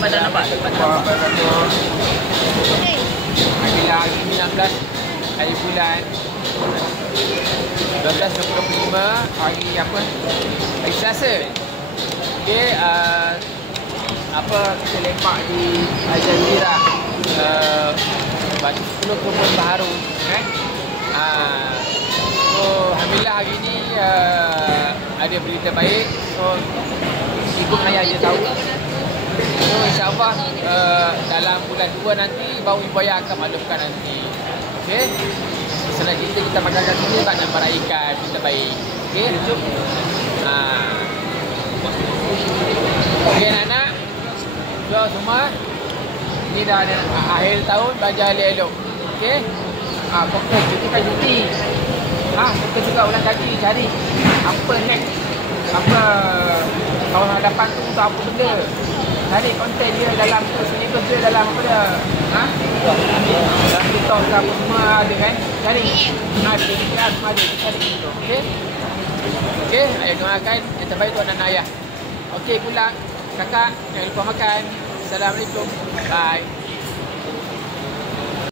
badan nampak. Bila hari 19 hari bulan 12.25 hari apa? Hari Selasa. Okey, kita lepak di Al Jazeera. Batu 10 kebun baharu kan. So alhamdulillah hari ni ada berita baik. So ibu ayah je tahu. So insyaAllah dalam bulan 2 nanti baru ibu ayah akan maklumkan nanti. Okey. Setelah kita makan kat sini tak nak meraihkan berita baik. Okey. Okey anak-anak. So semua ni dah ada akhir tahun belajar elok-elok. Okey. Fokus kita kan cuti. Fokus juga ulang kaji cari apa next. Apa tahun hadapan tu untuk apa benda. Cari konten dia dalam syllabus dia dalam apa dia. Dalam TikTok ke apa semua ada kan. Cari. Kelas semua ada. Cari gitu. Okey. Okey, ayah doakan yang terbaik tu anak-anak ayah. Okey pulang. Kakak jangan lupa makan. Assalamualaikum. Bye.